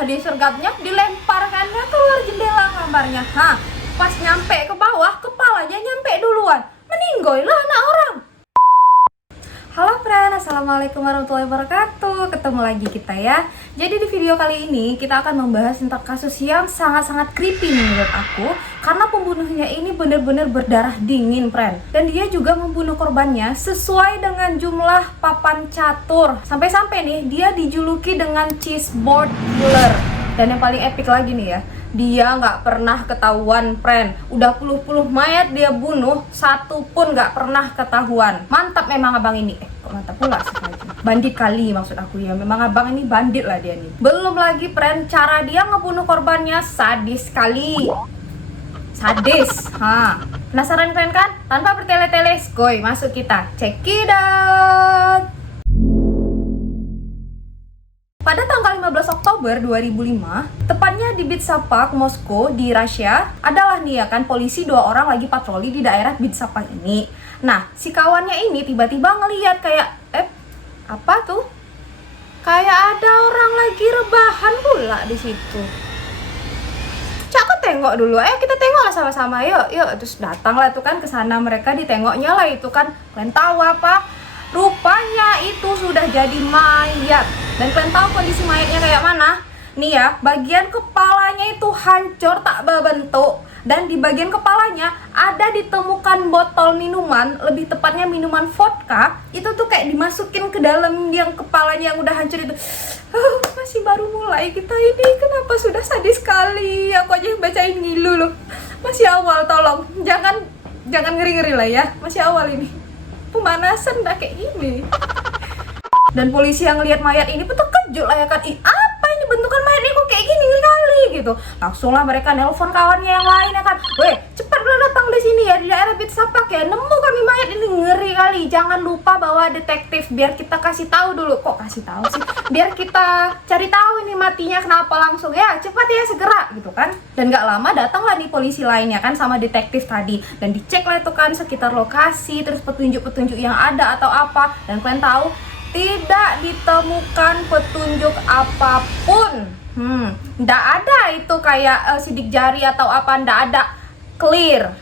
udah disergapnya, dilemparkannya keluar jendela kamarnya. Pas nyampe ke bawah, kepalanya nyampe duluan. Meninggoy lah anak orang. Halo friend, assalamualaikum warahmatullahi wabarakatuh. Ketemu lagi kita ya. Jadi di video kali ini kita akan membahas tentang kasus yang sangat-sangat creepy menurut aku, karena pembunuhnya ini benar-benar berdarah dingin friend. Dan dia juga membunuh korbannya sesuai dengan jumlah papan catur. Sampai-sampai nih dia dijuluki dengan cheeseboard killer. Dan yang paling epic lagi nih ya, dia nggak pernah ketahuan friend. Udah puluh-puluh mayat dia bunuh, satu pun nggak pernah ketahuan. Mantap memang abang ini. Kok mantap pula sekali. Bandit kali maksud aku ya. Memang abang ini bandit lah dia nih. Belum lagi friend, cara dia ngebunuh korbannya sadis sekali. Sadis. Penasaran friend kan? Tanpa bertele-tele, skoy masuk kita. Check it out. Pada tanggal 15 Oktober 2005, tepatnya di Bitsapak, Moskow, di Rusia, adalah nih ya kan polisi 2 orang lagi patroli di daerah Bitsapak ini. Nah, si kawannya ini tiba-tiba ngelihat kayak, apa tuh? Kayak ada orang lagi rebahan pula di situ. Cak tengok dulu, ayo kita tengok lah sama-sama, yuk. Terus datanglah tuh kan ke sana, mereka ditengoknya lah itu kan. Kalian tahu apa? Rupanya itu sudah jadi mayat. Dan kalian tahu kondisi mayatnya kayak mana? Nih ya, bagian kepalanya itu hancur tak berbentuk. Dan di bagian kepalanya ada ditemukan botol minuman, lebih tepatnya minuman vodka. Itu tuh kayak dimasukin ke dalam yang kepalanya yang udah hancur itu. Masih baru mulai kita ini, kenapa sudah sadis sekali? Aku aja yang bacain ngilu loh. Masih awal, tolong. Jangan ngeri-ngeri lah ya. Masih awal ini. Pemanasan udah kayak gini. Dan polisi yang lihat mayat ini pun terkejut lah ya kan. Apa ini bentukan mayat ini kok kayak gini kali gitu. Langsung lah mereka nelpon kawannya yang lain ya kan. Weh, cepat lo datang di sini ya, di daerah Bitsapak ya. Nemu kami mayat ini, ngeri kali. Jangan lupa bawa detektif biar kita kasih tahu dulu. Kok kasih tahu sih? Biar kita cari tahu ini matinya kenapa langsung ya. Cepat ya, segera gitu kan. Dan gak lama datanglah nih polisi lainnya kan sama detektif tadi. Dan dicek lah itu kan sekitar lokasi, terus petunjuk-petunjuk yang ada atau apa. Dan kalian tahu, tidak ditemukan petunjuk apapun. Nggak ada itu kayak sidik jari atau apa, nggak ada. Clear.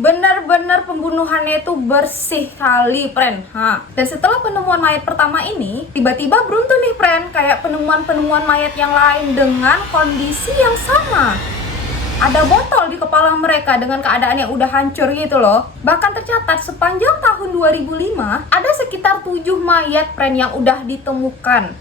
Bener-bener pembunuhannya itu bersih kali, friend. Dan setelah penemuan mayat pertama ini, tiba-tiba beruntun nih, friend, kayak penemuan-penemuan mayat yang lain dengan kondisi yang sama. Ada botol di kepala mereka dengan keadaan yang udah hancur gitu loh. Bahkan tercatat sepanjang tahun 2005 ada sekitar 7 mayat friend yang udah ditemukan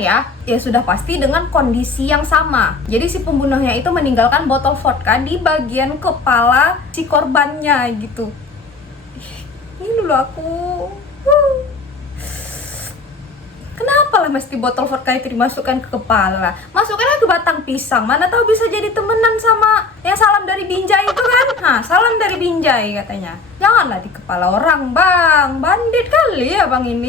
ya. Ya sudah pasti dengan kondisi yang sama. Jadi si pembunuhnya itu meninggalkan botol vodka di bagian kepala si korbannya gitu. Ini dulu aku. Kenapa lah mesti botol vodka itu dimasukkan ke kepala? Masukkannya ke batang pisang. Mana tahu bisa jadi temenan sama yang salam dari Binjai itu kan? Salam dari Binjai katanya. Janganlah di kepala orang, bang. Bandit kali ya bang ini.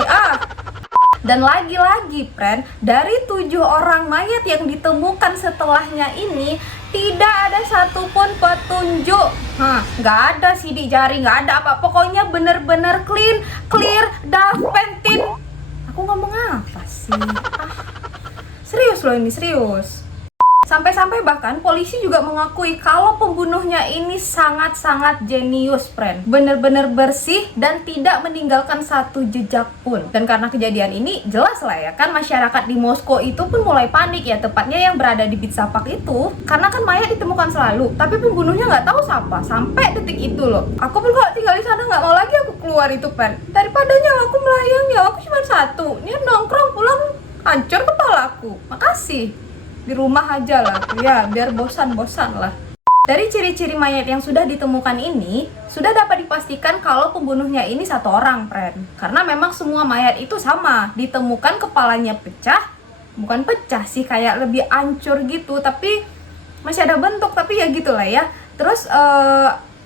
Dan lagi-lagi, friend, dari 7 orang mayat yang ditemukan setelahnya ini, tidak ada satupun petunjuk. Nggak ada sidik jari, nggak ada apa. Pokoknya bener-bener clear, pentin. Aku ngomong apa sih? Serius loh ini, serius. Sampai-sampai bahkan polisi juga mengakui kalau pembunuhnya ini sangat-sangat jenius, friend. Bener-bener bersih dan tidak meninggalkan satu jejak pun. Dan karena kejadian ini, jelas lah ya kan masyarakat di Moskow itu pun mulai panik ya, tepatnya yang berada di Bitsapak itu. Karena kan mayat ditemukan selalu, tapi pembunuhnya nggak tahu siapa sampai detik itu loh. Aku pun kalau tinggal di sana nggak mau lagi aku keluar itu, friend. Daripada nyawaku melayang, nyawaku cuma satu. Ini nongkrong pulang hancur kepalaku. Makasih. Di rumah aja lah ya, biar bosan-bosan lah. Dari ciri-ciri mayat yang sudah ditemukan ini, sudah dapat dipastikan kalau pembunuhnya ini satu orang, friend. Karena memang semua mayat itu sama, ditemukan kepalanya pecah, bukan pecah sih, kayak lebih hancur gitu, tapi masih ada bentuk, tapi ya gitulah ya. Terus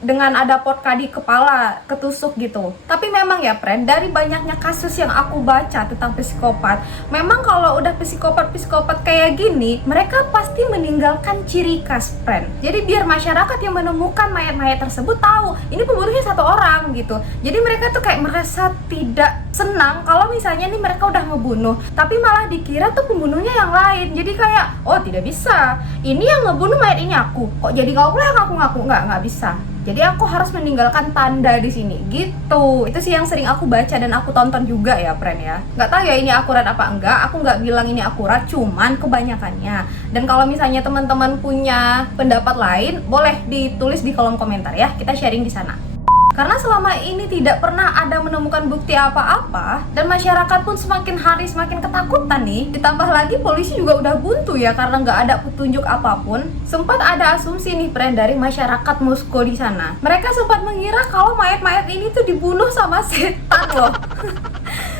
dengan ada potka di kepala, ketusuk gitu. Tapi memang ya friend, dari banyaknya kasus yang aku baca tentang psikopat, memang kalau udah psikopat kayak gini, mereka pasti meninggalkan ciri khas friend. Jadi biar masyarakat yang menemukan mayat-mayat tersebut tahu ini pembunuhnya satu orang gitu. Jadi mereka tuh kayak merasa tidak senang kalau misalnya nih mereka udah ngebunuh, tapi malah dikira tuh pembunuhnya yang lain. Jadi kayak, oh tidak bisa, ini yang ngebunuh mayat ini aku, kok jadi kau pula yang ngaku-ngaku? Nggak bisa. Jadi aku harus meninggalkan tanda di sini gitu. Itu sih yang sering aku baca dan aku tonton juga ya friend ya. Nggak tahu ya ini akurat apa enggak, aku nggak bilang ini akurat, cuman kebanyakannya. Dan kalau misalnya teman-teman punya pendapat lain, boleh ditulis di kolom komentar ya, kita sharing di sana. Karena selama ini tidak pernah ada menemukan bukti apa-apa, dan masyarakat pun semakin hari semakin ketakutan nih. Ditambah lagi polisi juga udah buntu ya karena nggak ada petunjuk apapun. Sempat ada asumsi nih friend dari masyarakat Moskow di sana. Mereka sempat mengira kalau mayat-mayat ini tuh dibunuh sama setan loh.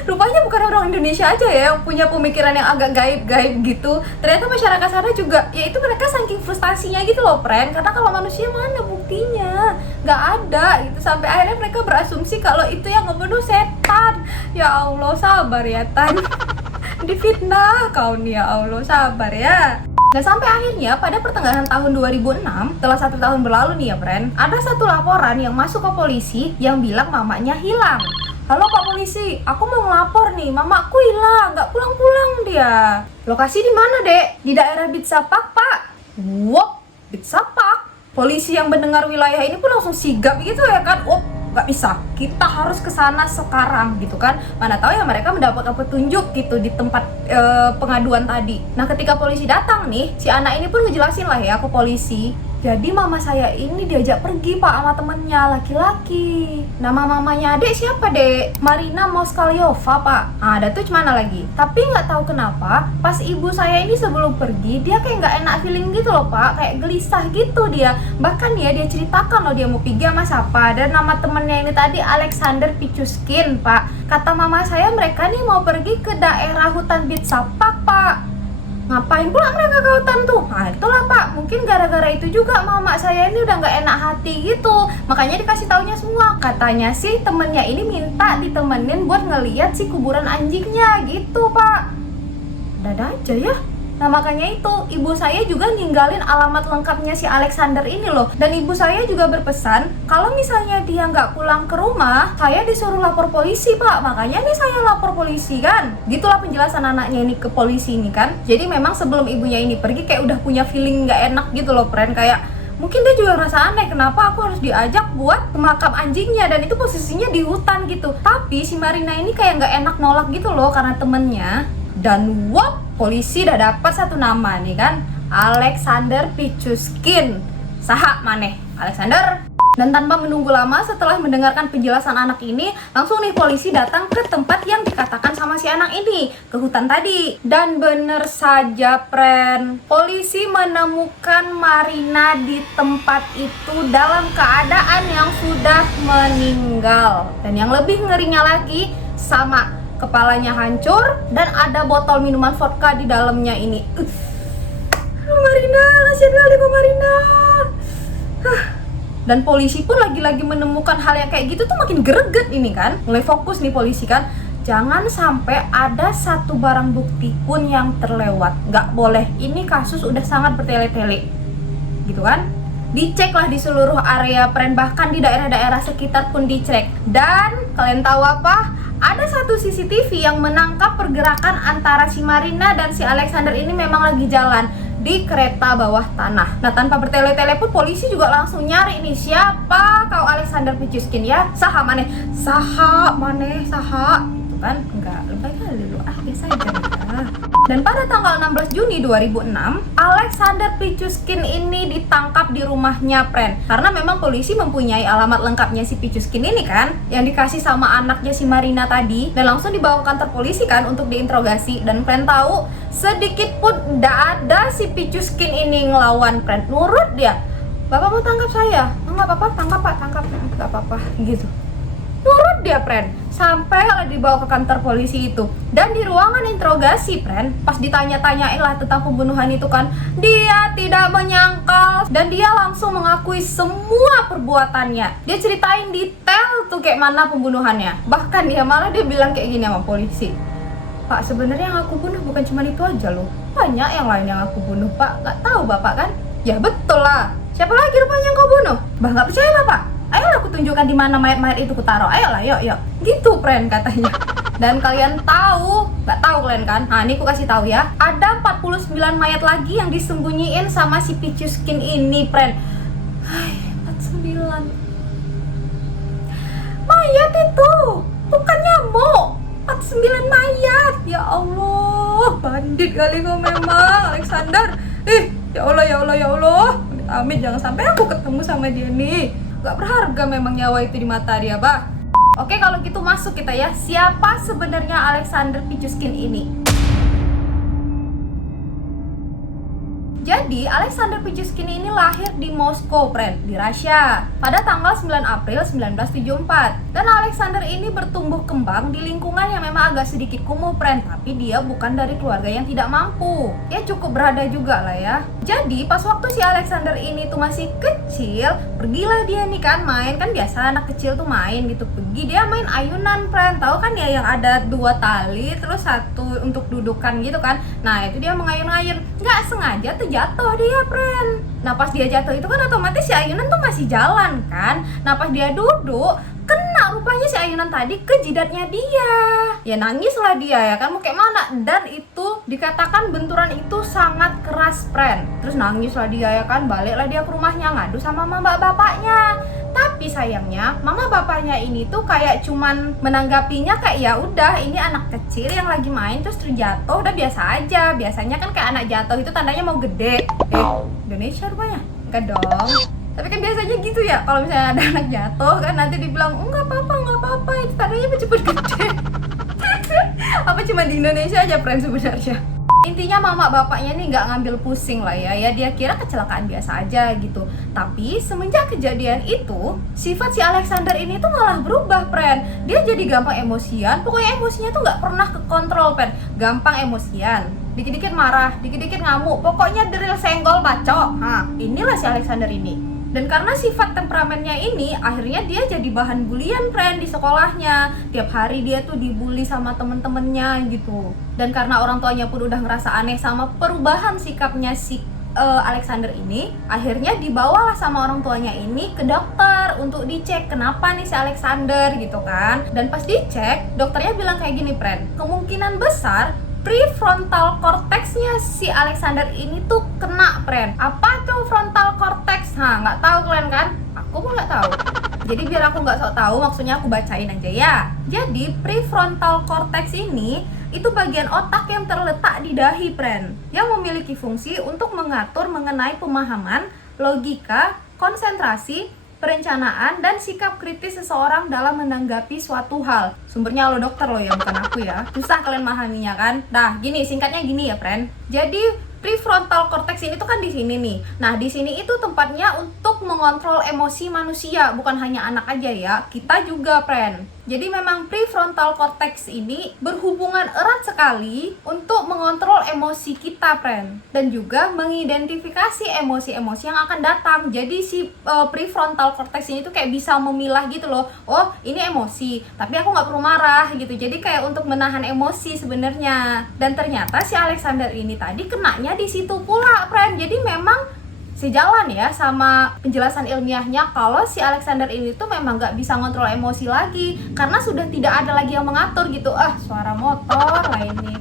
Rupanya bukan orang Indonesia aja ya yang punya pemikiran yang agak gaib-gaib gitu. Ternyata masyarakat sana juga, ya itu mereka saking frustasinya gitu loh friend. Karena kalau manusia mana buktinya? Nggak ada gitu. Sampai akhirnya mereka berasumsi kalau itu yang ngebunuh setan. Ya Allah, sabar ya Tan. Difitnah kau nih, ya Allah, sabar ya. Dan sampai akhirnya pada pertengahan tahun 2006, setelah 1 tahun berlalu nih ya friend, ada satu laporan yang masuk ke polisi yang bilang mamanya hilang. Halo Pak Polisi, aku mau ngelapor nih, mamaku hilang, nggak pulang-pulang dia. Lokasi di mana dek? Di daerah Bitsapak Pak. Wow, Bitsapak. Polisi yang mendengar wilayah ini pun langsung sigap gitu ya kan. Oh, nggak bisa, kita harus ke sana sekarang gitu kan. Mana tahu ya mereka mendapatkan petunjuk gitu di tempat pengaduan tadi. Nah ketika polisi datang nih, si anak ini pun ngejelasin lah ya ke polisi. Jadi mama saya ini diajak pergi Pak sama temennya laki-laki. Nama mamanya adek siapa dek? Marina Moskalyova Pak. Nah, ada tuh mana lagi? Tapi nggak tahu kenapa pas ibu saya ini sebelum pergi dia kayak nggak enak feeling gitu loh Pak. Kayak gelisah gitu dia. Bahkan ya dia ceritakan loh dia mau pergi sama siapa. Dan nama temennya ini tadi Alexander Pichuskin Pak. Kata mama saya mereka nih mau pergi ke daerah hutan Bitsapak Pak. Ngapain pula mereka ke hutan tuh? Nah itulah Pak, mungkin gara-gara itu juga mama saya ini udah nggak enak hati gitu. Makanya dikasih taunya semua. Katanya sih temennya ini minta ditemenin buat ngeliat si kuburan anjingnya gitu Pak. Dada aja ya. Nah makanya itu, ibu saya juga ninggalin alamat lengkapnya si Alexander ini loh. Dan ibu saya juga berpesan, kalau misalnya dia nggak pulang ke rumah, saya disuruh lapor polisi Pak. Makanya nih saya lapor polisi kan. Gitulah penjelasan anaknya ini ke polisi ini kan. Jadi memang sebelum ibunya ini pergi kayak udah punya feeling nggak enak gitu loh friend. Kayak mungkin dia juga ngerasa aneh, kenapa aku harus diajak buat ke makam anjingnya, dan itu posisinya di hutan gitu. Tapi si Marina ini kayak nggak enak nolak gitu loh karena temennya. Dan wop, polisi udah dapat satu nama nih kan, Alexander Pichuskin. Saha maneh Alexander. Dan tanpa menunggu lama setelah mendengarkan penjelasan anak ini, langsung nih polisi datang ke tempat yang dikatakan sama si anak ini, ke hutan tadi. Dan bener saja friend, polisi menemukan Marina di tempat itu dalam keadaan yang sudah meninggal. Dan yang lebih ngerinya lagi, sama kepalanya hancur dan ada botol minuman vodka di dalamnya ini. Marina, kasihan kali kok Marina. Dan polisi pun lagi-lagi menemukan hal yang kayak gitu tuh makin greget ini kan. Mulai fokus nih polisi kan. Jangan sampai ada satu barang bukti pun yang terlewat. Nggak boleh, ini kasus udah sangat bertele-tele gitu kan. Dicek lah di seluruh area friend, bahkan di daerah-daerah sekitar pun dicek. Dan kalian tahu apa? Ada satu CCTV yang menangkap pergerakan antara si Marina dan si Alexander ini memang lagi jalan di kereta bawah tanah. Nah tanpa bertele-tele pun polisi juga langsung nyari nih, siapa kau Alexander Pichuskin ya? Saha maneh, saha maneh, saha itu kan enggak lebay kali lu, biasa aja ya. Dan pada tanggal 16 Juni 2006, Alexander Pichuskin ini ditangkap di rumahnya friend. Karena memang polisi mempunyai alamat lengkapnya si Pichuskin ini kan, yang dikasih sama anaknya si Marina tadi. Dan langsung dibawa ke kantor polisi kan untuk diinterogasi. Dan friend tahu, sedikit pun tidak ada si Pichuskin ini ngelawan friend. Nurut dia. Bapak mau tangkap saya? Enggak apa-apa, tangkap Pak, tangkap. Enggak apa-apa gitu. Nurut dia, friend. Sampailah dibawa ke kantor polisi itu. Dan di ruangan interogasi, friend, pas ditanya-tanyain lah tentang pembunuhan itu kan, dia tidak menyangkal dan dia langsung mengakui semua perbuatannya. Dia ceritain detail tuh kayak mana pembunuhannya. Bahkan dia bilang kayak gini sama polisi, "Pak, sebenarnya yang aku bunuh bukan cuma itu aja loh. Banyak yang lain yang aku bunuh, Pak. Nggak tahu Bapak kan?" "Ya betul lah. Siapa lagi rupanya yang kau bunuh?" "Bah, nggak percaya Bapak? Ayolah aku tunjukkan di mana mayat-mayat itu kutaruh. Ayolah, yuk." Gitu, friend, katanya. Dan kalian tahu, nggak tahu kalian kan? Nah, ini aku kasih tahu ya. Ada 49 mayat lagi yang disembunyiin sama si Pichuskin ini, friend. Hai, 49 mayat itu, bukan nyamuk. 49 mayat. Ya Allah, bandit kali kau memang, Alexander. Ya Allah, ya Allah, ya Allah. Amit, jangan sampai aku ketemu sama dia nih. Gak berharga memang nyawa itu di mata dia, bah. Oke, kalau gitu masuk kita ya. Siapa sebenarnya Alexander Pichuskin ini? Jadi, Alexander Pichuskin ini lahir di Moskow, friend, di Rusia, pada tanggal 9 April 1974. Dan Alexander ini bertumbuh kembang di lingkungan yang memang agak sedikit kumuh, friend, tapi dia bukan dari keluarga yang tidak mampu. Ya cukup berada juga lah ya. Jadi, pas waktu si Alexander ini tuh masih kecil, pergilah dia nih kan main, kan biasa anak kecil tuh main gitu. Pergi dia main ayunan, friend. Tahu kan ya yang ada 2 tali terus 1 untuk dudukan gitu kan. Nah, itu dia mengayun-ayun. Nggak sengaja tuh jatuh dia, friend. Nah, pas dia jatuh itu kan otomatis si ayunan tuh masih jalan kan. Nah, pas dia duduk, kena rupanya si ayunan tadi ke jidatnya dia. Ya nangislah dia ya kan, mau kayak mana. Dan itu dikatakan benturan itu sangat keras, friend. Terus nangislah dia ya kan, baliklah dia ke rumahnya ngadu sama mama bapaknya. Tapi sayangnya mama bapaknya ini tuh kayak cuman menanggapinya kayak ya udah ini anak kecil yang lagi main terus terjatuh, udah biasa aja. Biasanya kan kayak anak jatuh itu tandanya mau gede. Indonesia rupanya enggak dong. Tapi kan biasanya gitu ya, kalau misalnya ada anak jatuh kan nanti dibilang enggak apa-apa, itu tandanya cepet gede. Apa cuma di Indonesia aja, friend, sebenarnya. Intinya mama bapaknya nih nggak ngambil pusing lah ya, dia kira kecelakaan biasa aja gitu. Tapi semenjak kejadian itu, sifat si Alexander ini tuh malah berubah, friend. Dia jadi gampang emosian, pokoknya emosinya tuh nggak pernah kekontrol, friend. Gampang emosian, dikit-dikit marah, dikit-dikit ngamuk, pokoknya drill senggol bacok. Inilah si Alexander ini. Dan karena sifat temperamennya ini, akhirnya dia jadi bahan bulian, friend, di sekolahnya. Tiap hari dia tuh dibully sama temen-temennya gitu. Dan karena orang tuanya pun udah ngerasa aneh sama perubahan sikapnya si Alexander ini, akhirnya dibawalah sama orang tuanya ini ke dokter untuk dicek kenapa nih si Alexander gitu kan. Dan pas dicek, dokternya bilang kayak gini, friend, kemungkinan besar prefrontal cortex-nya si Alexander ini tuh kena, friend. Apa tuh frontal cortex? Nggak tahu kalian kan? Aku pun nggak tahu. Jadi biar aku nggak sok tahu, maksudnya aku bacain aja ya. Jadi prefrontal cortex ini itu bagian otak yang terletak di dahi, friend, yang memiliki fungsi untuk mengatur mengenai pemahaman, logika, konsentrasi, perencanaan, dan sikap kritis seseorang dalam menanggapi suatu hal. Sumbernya lo dokter lo ya, bukan aku ya. Susah kalian memahaminya kan? Nah, gini, singkatnya gini ya, friend. Jadi prefrontal cortex ini tuh kan di sini nih. Nah, di sini itu tempatnya untuk mengontrol emosi manusia, bukan hanya anak aja ya, kita juga, friend. Jadi memang prefrontal cortex ini berhubungan erat sekali untuk mengontrol emosi kita, friend, dan juga mengidentifikasi emosi-emosi yang akan datang. Jadi si prefrontal cortex ini tuh kayak bisa memilah gitu loh. Oh, ini emosi, tapi aku nggak perlu marah gitu. Jadi kayak untuk menahan emosi sebenarnya. Dan ternyata si Alexander ini tadi kenanya di situ pula, friend. Jadi memang sejalan ya sama penjelasan ilmiahnya kalau si Alexander ini tuh memang nggak bisa ngontrol emosi lagi karena sudah tidak ada lagi yang mengatur gitu. Suara motor lah ini.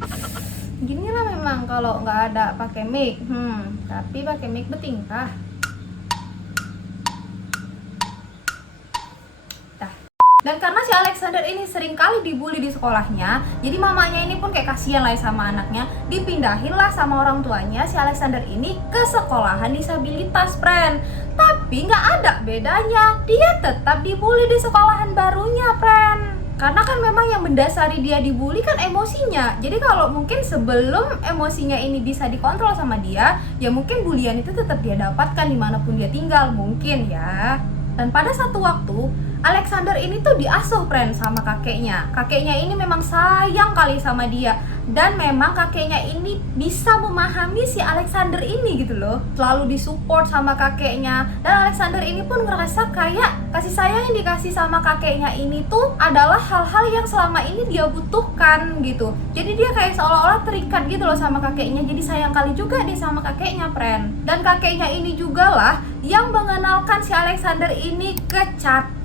Gini lah memang kalau nggak ada pakai mic. Tapi pakai mic betingkah. Dan karena si Alexander ini sering kali dibully di sekolahnya, jadi mamanya ini pun kayak kasihan lah sama anaknya, dipindahin lah sama orang tuanya si Alexander ini ke sekolahan disabilitas, friend. Tapi nggak ada bedanya, dia tetap dibully di sekolahan barunya, friend. Karena kan memang yang mendasari dia dibully kan emosinya. Jadi kalau mungkin sebelum emosinya ini bisa dikontrol sama dia, ya mungkin bulian itu tetap dia dapatkan dimanapun dia tinggal, mungkin ya. Dan pada satu waktu, Alexander ini tuh diasuh friend sama kakeknya. Kakeknya ini memang sayang kali sama dia, dan memang kakeknya ini bisa memahami si Alexander ini gitu loh. Selalu disupport sama kakeknya, dan Alexander ini pun ngerasa kayak kasih sayang yang dikasih sama kakeknya ini tuh adalah hal-hal yang selama ini dia butuhkan gitu. Jadi dia kayak seolah-olah terikat gitu loh sama kakeknya. Jadi sayang kali juga dia sama kakeknya friend. Dan kakeknya ini juga lah yang mengenalkan si Alexander ini ke catur.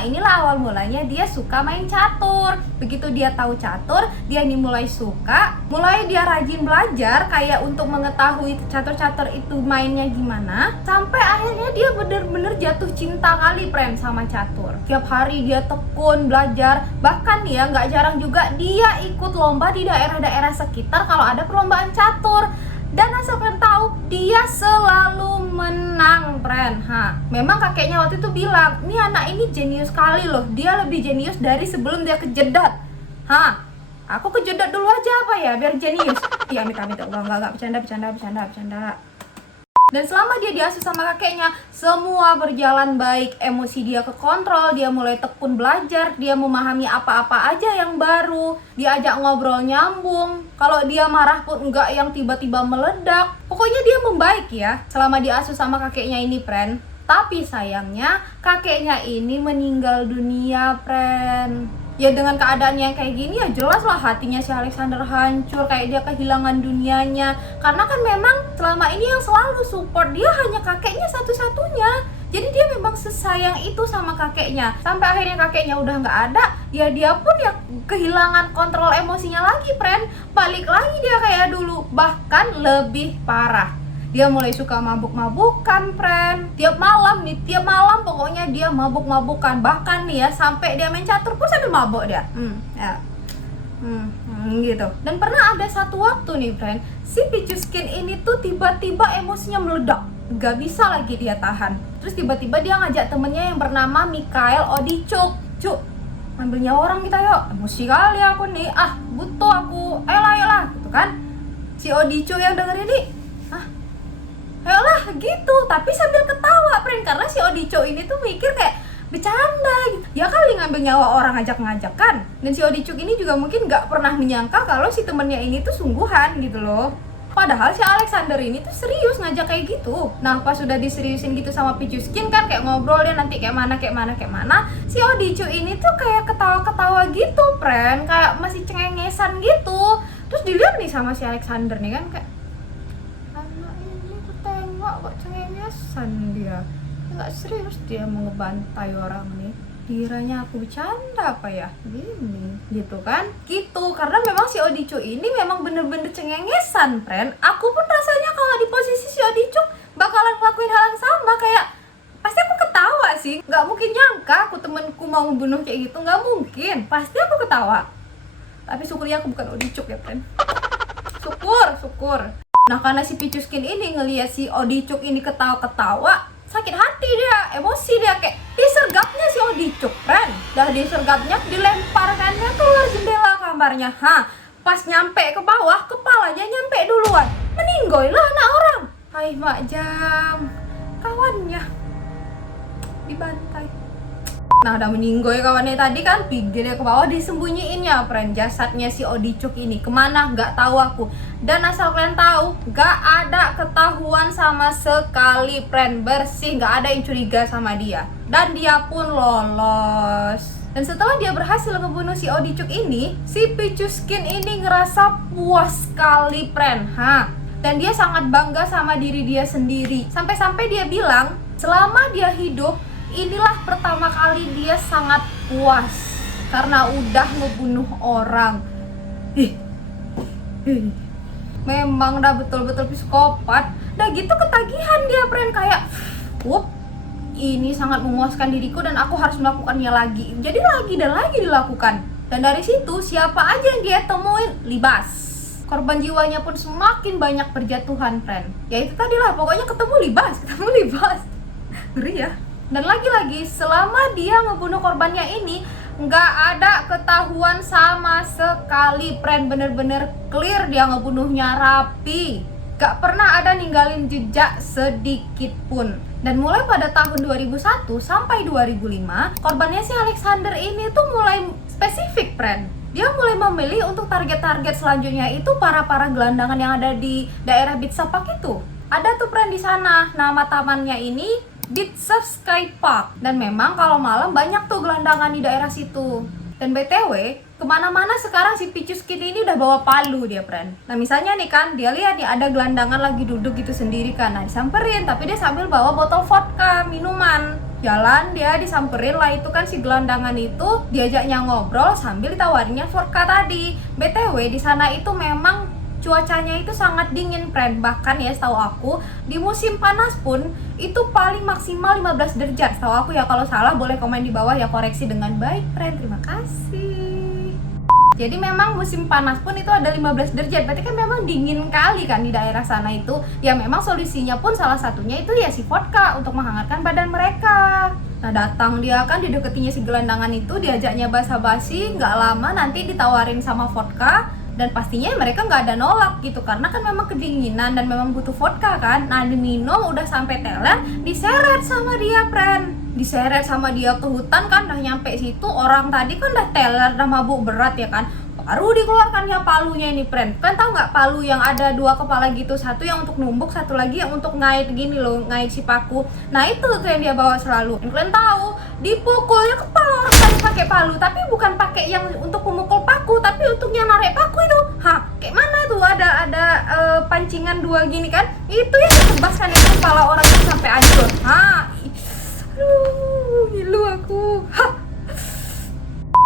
Inilah awal mulanya dia suka main catur. Begitu dia tahu catur, dia ini mulai suka, mulai dia rajin belajar kayak untuk mengetahui catur-catur itu mainnya gimana. Sampai akhirnya dia bener-bener jatuh cinta kali friend sama catur. Tiap hari dia tekun belajar, bahkan ya nggak jarang juga dia ikut lomba di daerah-daerah sekitar kalau ada perlombaan catur. Dan asal kalian tahu, dia selalu menang, friend. Memang kakeknya waktu itu bilang, nih anak ini jenius sekali loh. Dia lebih jenius dari sebelum dia kejedot. Aku kejedot dulu aja apa ya, biar jenius. Iya, amit-amit Allah, enggak, bercanda. Dan selama dia diasuh sama kakeknya, semua berjalan baik. Emosi dia kekontrol, dia mulai tekun belajar, dia memahami apa-apa aja yang baru, diajak ngobrol nyambung. Kalau dia marah pun enggak yang tiba-tiba meledak. Pokoknya dia membaik ya, selama diasuh sama kakeknya ini, friend. Tapi sayangnya, kakeknya ini meninggal dunia, friend. Ya dengan keadaan yang kayak gini ya jelas lah hatinya si Alexander hancur, kayak dia kehilangan dunianya. Karena kan memang selama ini yang selalu support dia hanya kakeknya satu-satunya. Jadi dia memang sesayang itu sama kakeknya. Sampai akhirnya kakeknya udah nggak ada, ya dia pun ya kehilangan kontrol emosinya lagi, friend. Balik lagi dia kayak dulu, bahkan lebih parah. Dia mulai suka mabuk-mabukan, friend. Tiap malam pokoknya dia mabuk-mabukan. Bahkan nih ya, sampai dia main catur pun sambil mabuk dia. Gitu. Dan pernah ada satu waktu nih, friend, si Pichuskin ini tuh tiba-tiba emosinya meledak. Gak bisa lagi dia tahan. Terus tiba-tiba dia ngajak temennya yang bernama Mikhail Odichuk. Cuk, ambil nyawa orang kita yuk. Emosi kali aku nih. Butuh aku. Ayolah, gitu kan. Si Odichuk yang denger ini, ayolah gitu, tapi sambil ketawa, friend. Karena si Odichuk ini tuh mikir kayak bercanda gitu. Ya kali ngambil nyawa orang ngajak-ngajak kan. Dan si Odichuk ini juga mungkin gak pernah menyangka kalau si temennya ini tuh sungguhan gitu loh. Padahal si Alexander ini tuh serius ngajak kayak gitu. Nah pas sudah diseriusin gitu sama Pichuskin kan, kayak ngobrol dia nanti kayak mana. Si Odichuk ini tuh kayak ketawa-ketawa gitu, friend. Kayak masih cengengesan gitu. Terus dilihat nih sama si Alexander nih kan, kayak kok cengengesan dia, nggak serius dia mau ngebantai orang nih. Kiranya aku bercanda apa ya, gini gitu kan, gitu. Karena memang si Odichuk ini memang bener-bener cengengesan, friend. Aku pun rasanya kalau di posisi si Odichuk bakalan ngelakuin hal yang sama, kayak pasti aku ketawa sih. Nggak mungkin nyangka aku temenku mau membunuh kayak gitu, nggak mungkin, pasti aku ketawa. Tapi syukurnya aku bukan Odichuk ya, friend. Syukur. Nah karena si Pichuskin ini ngelihat si Odichuk ini ketawa-ketawa, sakit hati dia, emosi dia, kayak disergapnya si Odichuk, friend. Dah disergapnya, dilemparkannya keluar jendela kamarnya. Pas nyampe ke bawah, kepalanya nyampe duluan. Meninggoy lah anak orang. Hai mak jam, kawannya dibantai. Nah udah meninggoy kawannya tadi kan, dia ke bawah, disembunyiin ya, friend, jasadnya si Odichuk ini. Kemana gak tahu aku. Dan asal kalian tahu, gak ada ketahuan sama sekali, friend. Bersih, gak ada yang curiga sama dia. Dan dia pun lolos. Dan setelah dia berhasil ngebunuh si Odichuk ini, si Pichuskin ini ngerasa puas sekali, friend. Dan dia sangat bangga sama diri dia sendiri. Sampai-sampai dia bilang, selama dia hidup, inilah pertama kali dia sangat puas karena udah ngebunuh orang. Memang dah betul-betul psikopat. Dah gitu ketagihan dia, friend, kayak ini sangat memuaskan diriku dan aku harus melakukannya lagi. Jadi lagi dan lagi dilakukan. Dan dari situ siapa aja yang dia temuin libas. Korban jiwanya pun semakin banyak berjatuhan, friend. Ya itu tadilah, pokoknya ketemu libas. Ngeri ya. Dan lagi-lagi selama dia ngebunuh korbannya ini nggak ada ketahuan sama sekali, friend. Bener-bener clear dia ngebunuhnya rapi. gak pernah ada ninggalin jejak sedikit pun. Dan mulai pada tahun 2001 sampai 2005, korbannya si Alexander ini tuh mulai spesifik, friend. Dia mulai memilih untuk target-target selanjutnya itu para gelandangan yang ada di daerah Bitsapag itu. Ada tuh, friend, di sana. Nama tamannya ini Bitsap Sky Park. Dan memang kalau malam banyak tuh gelandangan di daerah situ. Dan BTW, kemana-mana sekarang si Pichuskin ini udah bawa palu dia, friend. Nah misalnya nih kan, dia lihat nih ada gelandangan lagi duduk gitu sendiri kan. Nah disamperin, tapi dia sambil bawa botol vodka, minuman. Jalan dia disamperin lah, itu kan si gelandangan itu diajaknya ngobrol sambil ditawarinnya vodka tadi. BTW di sana itu memang cuacanya itu sangat dingin, friend. Bahkan ya setahu aku di musim panas pun itu paling maksimal 15 derajat. Setahu aku ya, kalau salah boleh komen di bawah ya, koreksi dengan baik, friend. Terima kasih. Jadi memang musim panas pun itu ada 15 derajat. Berarti kan memang dingin kali kan di daerah sana itu. Ya memang solusinya pun salah satunya itu ya si vodka untuk menghangatkan badan mereka. Nah datang dia kan dideketinya si gelandangan itu, diajaknya basa-basi, nggak lama nanti ditawarin sama vodka. Dan pastinya mereka nggak ada nolak gitu, karena kan memang kedinginan dan memang butuh vodka kan. Nah diminum udah sampai teler, diseret sama dia, friend. Diseret sama dia ke hutan kan, udah nyampe situ orang tadi kan udah teler, udah mabuk berat ya kan. Baru dikeluarkannya palunya ini, friend. Kan tahu nggak palu yang ada 2 kepala gitu, satu yang untuk numbuk, satu lagi yang untuk ngait gini loh, ngait si paku. Nah itu tuh yang dia bawa selalu. Dan kalian tahu, dipukulnya kepala orang tadi pakai palu, tapi bukan pakai yang untuk memukul paku, tapi untuk yang narik paku itu. Hah, kayak mana tuh ada pancingan 2 gini kan? Itu yang ditebaskan itu kepala orang itu sampai hancur. Hah, aduh, ngilu aku. Hah.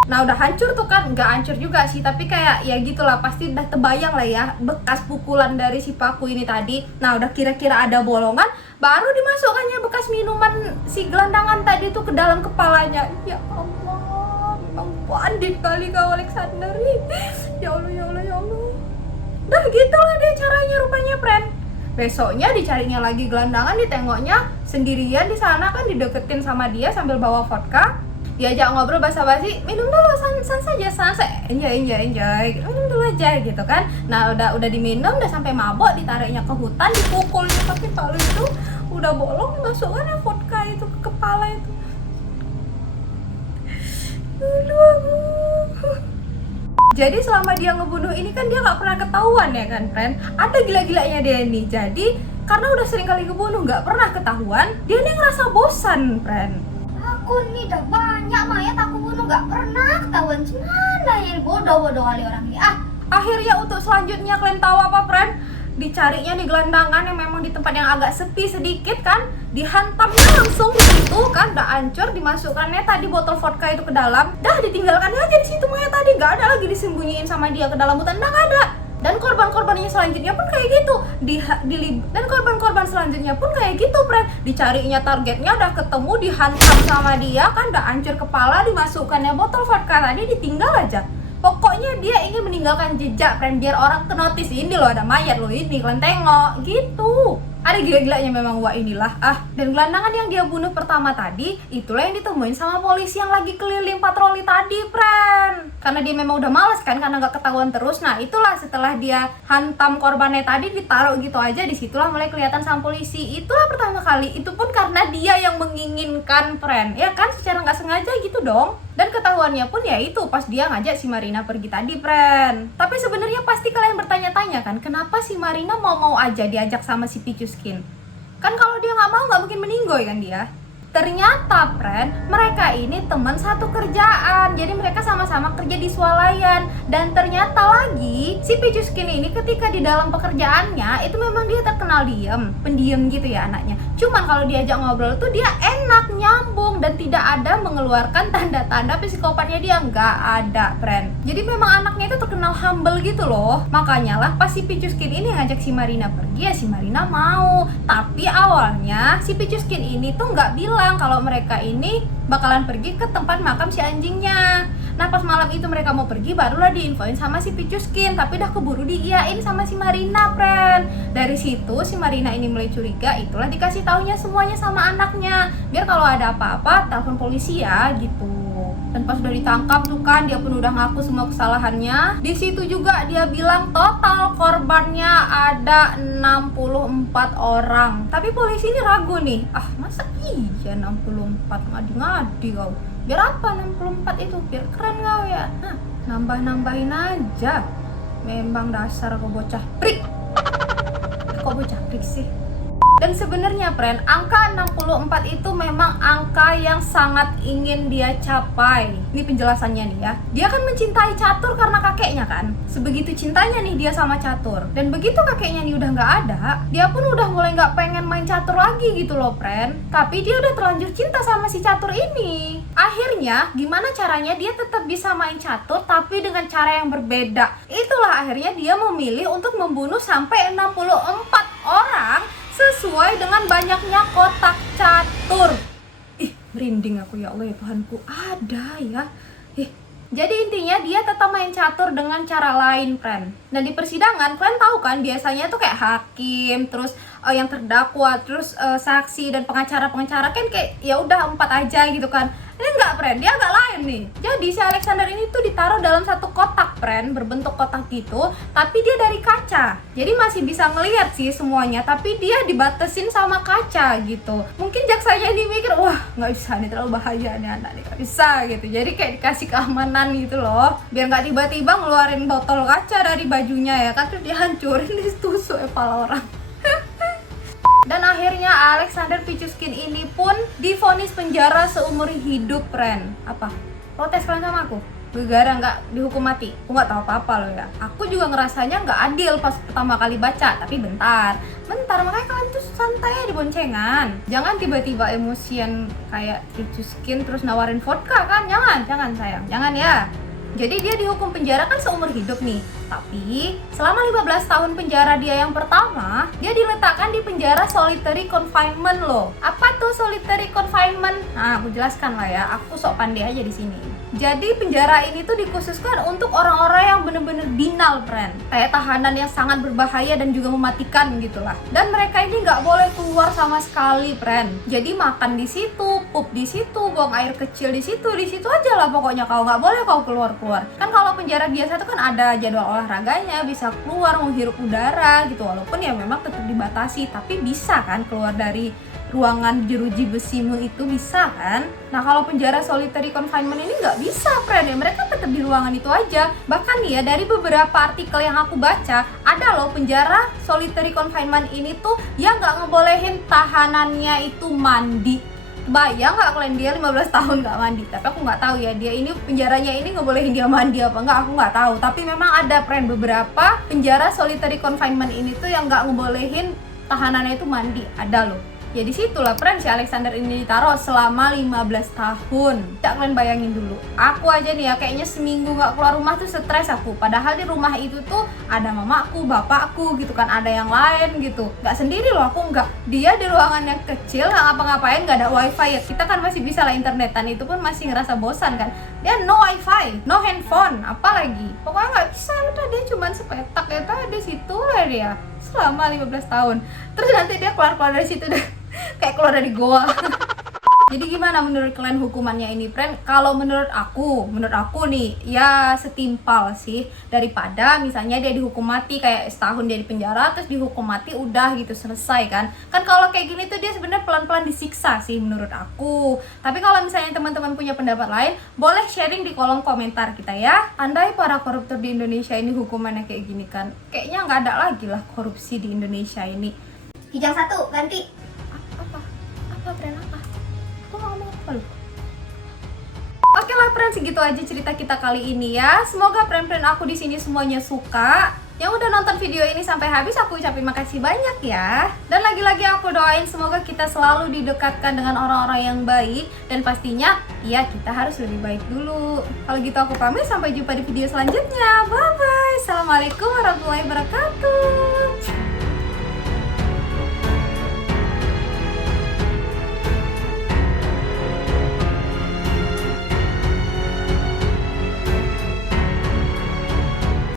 Nah udah hancur tuh kan, nggak hancur juga sih, tapi kayak ya gitulah, pasti udah terbayang lah ya bekas pukulan dari si paku ini tadi. Nah udah kira-kira ada bolongan, baru dimasukkannya bekas minuman si gelandangan tadi tuh ke dalam kepalanya. Ya Allah, memang pandit kali kau Alexander. Ya Allah, ya Allah, ya Allah. Udah gitulah dia caranya rupanya, friend. Besoknya dicarinya lagi gelandangan, ditengoknya sendirian di sana kan, dideketin sama dia sambil bawa vodka. Diajak ngobrol basa-basi, minum dulu, san saja, enjoy, minum dulu aja gitu kan. Nah udah diminum, udah sampai mabok, ditariknya ke hutan, dipukulnya pakai palu itu, udah bolong, dimasukkan vodka itu ke kepala itu. Jadi selama dia ngebunuh ini kan dia nggak pernah ketahuan ya kan, friend. Ada gila-gilanya dia ini. Jadi karena udah sering kali ngebunuh nggak pernah ketahuan, dia ini ngerasa bosan, friend. Aku nih udah banyak mayat aku bunuh gak pernah ketahuan. Gimana ya, bodoh kali orang ini. Akhirnya untuk selanjutnya kalian tahu apa, friend? Dicarinya di gelandangan yang memang di tempat yang agak sepi sedikit kan, dihantamnya langsung di situ kan, udah hancur, dimasukkannya tadi botol vodka itu ke dalam, dah ditinggalkannya aja di situ mayat tadi, gak ada lagi disembunyiin sama dia ke dalam hutan, dah gak ada. Dan korban-korbannya selanjutnya pun kayak gitu, dan korban-korban selanjutnya pun kayak gitu, friend. Dicarinya targetnya udah ketemu, dihantam sama dia kan, udah hancur kepala, dimasukkannya botol vodka tadi, ditinggal aja. Pokoknya dia ingin meninggalkan jejak, friend, biar orang kenotis ini loh ada mayat loh ini, kalian tengok gitu. Ada gila-gilanya memang wah inilah. Dan gelandangan yang dia bunuh pertama tadi, itulah yang ditemuin sama polisi yang lagi keliling patroli tadi, friend. Karena dia memang udah males kan, karena gak ketahuan terus. Nah itulah setelah dia hantam korbannya tadi, ditaruh gitu aja, disitulah mulai kelihatan sama polisi. Itulah pertama kali, itu pun karena dia yang menginginkan, friend. Ya kan, secara gak sengaja gitu dong. Dan ketahuannya pun ya itu pas dia ngajak si Marina pergi tadi, friend. Tapi sebenarnya pasti kalian bertanya-tanya kan, kenapa si Marina mau aja diajak sama si Pichuskin? Kan kalau dia nggak mau nggak mungkin meninggoy kan dia. Ternyata, friend, mereka ini teman satu kerjaan. Jadi mereka sama-sama kerja di swalayan. Dan ternyata lagi, si Pichuskin ini ketika di dalam pekerjaannya, itu memang dia terkenal pendiam gitu ya anaknya. Cuman kalau diajak ngobrol tuh dia enak, nyambung, dan tidak ada mengeluarkan tanda-tanda psikopatnya dia. Nggak ada, friend. Jadi memang anaknya itu terkenal humble gitu loh. Makanya lah pas si Pichuskin ini ngajak si Marina pergi, ya si Marina mau. Tapi awalnya si Pichuskin ini tuh nggak bilang kalau mereka ini bakalan pergi ke tempat makam si anjingnya. Nah pas malam itu mereka mau pergi, barulah diinfoin sama si Pichuskin, tapi udah keburu diiyain sama si Marina, friend. Dari situ si Marina ini mulai curiga, itulah dikasih taunya semuanya sama anaknya, biar kalau ada apa-apa telepon polisi ya gitu. Dan pas udah ditangkap tuh kan, dia pun udah ngaku semua kesalahannya. Di situ juga dia bilang total korban korbannya ada 64 orang. Tapi polisi ini ragu nih. Ah, masa iya 64? Ngadi-ngadi kau. Biar apa 64 itu? Biar keren kau ya. Hah, nambah-nambahin aja. Memang dasar kau bocah prik. Kok bocah prik sih? Dan sebenarnya friend, angka 64 itu memang angka yang sangat ingin dia capai. Ini penjelasannya nih ya. Dia kan mencintai catur karena kakeknya kan. Sebegitu cintanya nih dia sama catur. Dan begitu kakeknya nih udah nggak ada, dia pun udah mulai nggak pengen main catur lagi gitu loh friend. Tapi dia udah terlanjur cinta sama si catur ini. Akhirnya gimana caranya dia tetap bisa main catur tapi dengan cara yang berbeda. Itulah akhirnya dia memilih untuk membunuh sampai 64 orang sesuai dengan banyaknya kotak catur. Ih, merinding aku ya Allah ya Tuhanku. Ada ya. Jadi intinya dia tetap main catur dengan cara lain, friend. Nah di persidangan, kalian tahu kan biasanya tuh kayak hakim, terus yang terdakwa, terus saksi dan pengacara-pengacara kan kayak ya udah 4 aja gitu kan. Ini enggak, friend, dia agak lain nih. Jadi si Alexander ini tuh ditaruh dalam satu kotak, friend, berbentuk kotak gitu, tapi dia dari kaca. Jadi masih bisa ngelihat sih semuanya, tapi dia dibatesin sama kaca gitu. Mungkin jaksanya ini mikir, wah nggak bisa nih, terlalu bahaya nih anak nih, nggak bisa gitu. Jadi kayak dikasih keamanan gitu loh, biar nggak tiba-tiba ngeluarin botol kaca dari bajunya ya kan, terus dihancurin, ditusuk kepala orang. Dan akhirnya Alexander Pichuskin ini pun divonis penjara seumur hidup, friend. Apa? Protes kalian sama aku? Gara-gara nggak dihukum mati? Aku nggak tahu apa-apa loh ya. Aku juga ngerasanya nggak adil pas pertama kali baca. Tapi bentar, makanya kalian tuh santai aja di boncengan. Jangan tiba-tiba emosian kayak Pichuskin terus nawarin vodka kan? Jangan sayang, jangan ya. Jadi dia dihukum penjara kan seumur hidup nih. Tapi selama 15 tahun penjara dia yang pertama, dia diletakkan di penjara solitary confinement loh. Apa tuh solitary confinement? Nah, aku jelaskan lah ya. Aku sok pandai aja di sini. Jadi penjara ini tuh dikhususkan untuk orang-orang yang bener-bener binal, friend. Kayak tahanan yang sangat berbahaya dan juga mematikan gitulah. Dan mereka ini nggak boleh keluar sama sekali, friend. Jadi makan di situ, pup di situ, buang air kecil di situ aja lah pokoknya. Kau nggak boleh kau keluar. Kan kalau penjara biasa tuh kan ada jadwal olahraganya, bisa keluar menghirup udara gitu. Walaupun ya memang tetap dibatasi, tapi bisa kan keluar dari ruangan jeruji besimu itu, bisa kan? Nah kalau penjara solitary confinement ini nggak bisa, friend ya, mereka tetap di ruangan itu aja. Bahkan nih ya, dari beberapa artikel yang aku baca, ada loh penjara solitary confinement ini tuh yang nggak ngebolehin tahanannya itu mandi. Bayang nggak kalian, dia 15 tahun nggak mandi? Tapi aku nggak tahu ya, dia ini penjaranya ini ngebolehin dia mandi apa enggak, aku nggak tahu. Tapi memang ada, friend, beberapa penjara solitary confinement ini tuh yang nggak ngebolehin tahanannya itu mandi, ada loh. Ya disitulah, friend, si Alexander ini ditaruh selama 15 tahun. Kalian bayangin dulu, aku aja nih ya kayaknya seminggu nggak keluar rumah tuh stres aku. Padahal di rumah itu tuh ada mamaku, bapakku gitu kan, ada yang lain gitu. Nggak sendiri loh, aku nggak. Dia di ruangan yang kecil, nggak ngapa-ngapain, nggak ada wifi ya. Kita kan masih bisa lah internetan, itu pun masih ngerasa bosan kan. Dia no wifi, no handphone, apalagi. Pokoknya nggak bisa, udah dia cuman sepetak ya, di situ lah dia selama 15 tahun. Terus nanti dia keluar dari situ deh. Kayak keluar dari goa. Jadi gimana menurut kalian hukumannya ini, friend? Kalau menurut aku nih ya setimpal sih, daripada misalnya dia dihukum mati kayak setahun dia di penjara terus dihukum mati udah gitu selesai kan. Kan kalau kayak gini tuh dia sebenarnya pelan-pelan disiksa sih menurut aku. Tapi kalau misalnya teman-teman punya pendapat lain, boleh sharing di kolom komentar kita ya. Andai para koruptor di Indonesia ini hukumannya kayak gini kan, kayaknya nggak ada lagi lah korupsi di Indonesia ini. Kijang 1 ganti. Apa friend, apa? Aku ngomong apa lu? Oke lah, friend, segitu aja cerita kita kali ini ya. Semoga friend-friend aku di sini semuanya suka. Yang udah nonton video ini sampai habis, aku ucapin makasih banyak ya. Dan lagi-lagi aku doain semoga kita selalu didekatkan dengan orang-orang yang baik. Dan pastinya, ya kita harus lebih baik dulu. Kalau gitu aku pamit, sampai jumpa di video selanjutnya. Bye-bye. Assalamualaikum warahmatullahi wabarakatuh.